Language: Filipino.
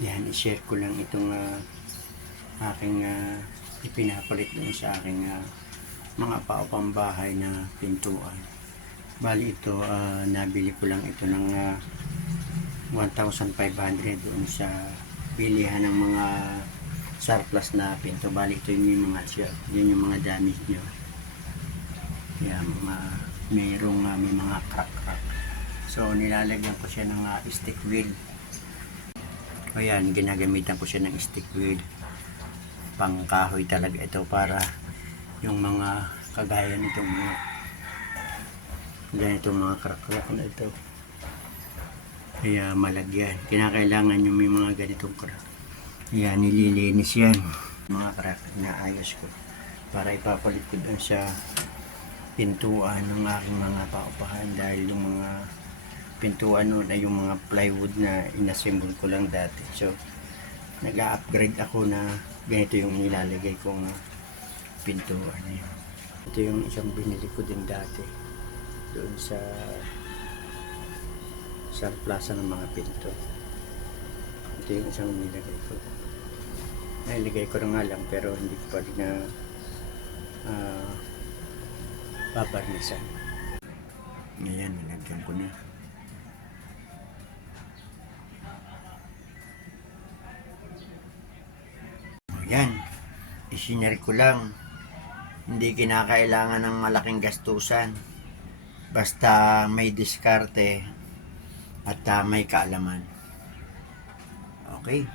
Yan, i-share ko lang itong aking ipinapalit doon sa aking mga paupang-bahay na pintuan. Bali ito, nabili ko lang ito ng 1,500 doon sa bilihan ng mga surplus na pinto. Bali ito yung mga siya, yun yung mga damage nyo. Yan, may mga crack. So nilalagyan ko siya ng stick wheel. Ayan, ginagamitan ko siya ng stick wheel. Pangkahoy talaga ito para yung mga kagaya nitong mga ganitong mga crack na ito. Kaya malagyan. Kinakailangan yung may mga ganitong crack. Ayan, nililinis yan. Mga crack na ayos ko para ipapalit ko doon sa pintuan ng aking mga paupahan dahil yung mga pintuan noon ay yung mga plywood na inassemble ko lang dati. So nag-upgrade ako na ganito yung nilalagay kong pintuan. Ito yung isang binili ko din dati doon sa plaza ng mga pinto. Ito yung isang nilagay ko. Nilagay ko na nga lang pero hindi ko pa rin na babarnisan. Ngayon, nilagyan ko na. Yan, isinare ko lang. Hindi kinakailangan ng malaking gastusan. Basta may diskarte at may kaalaman. Okay.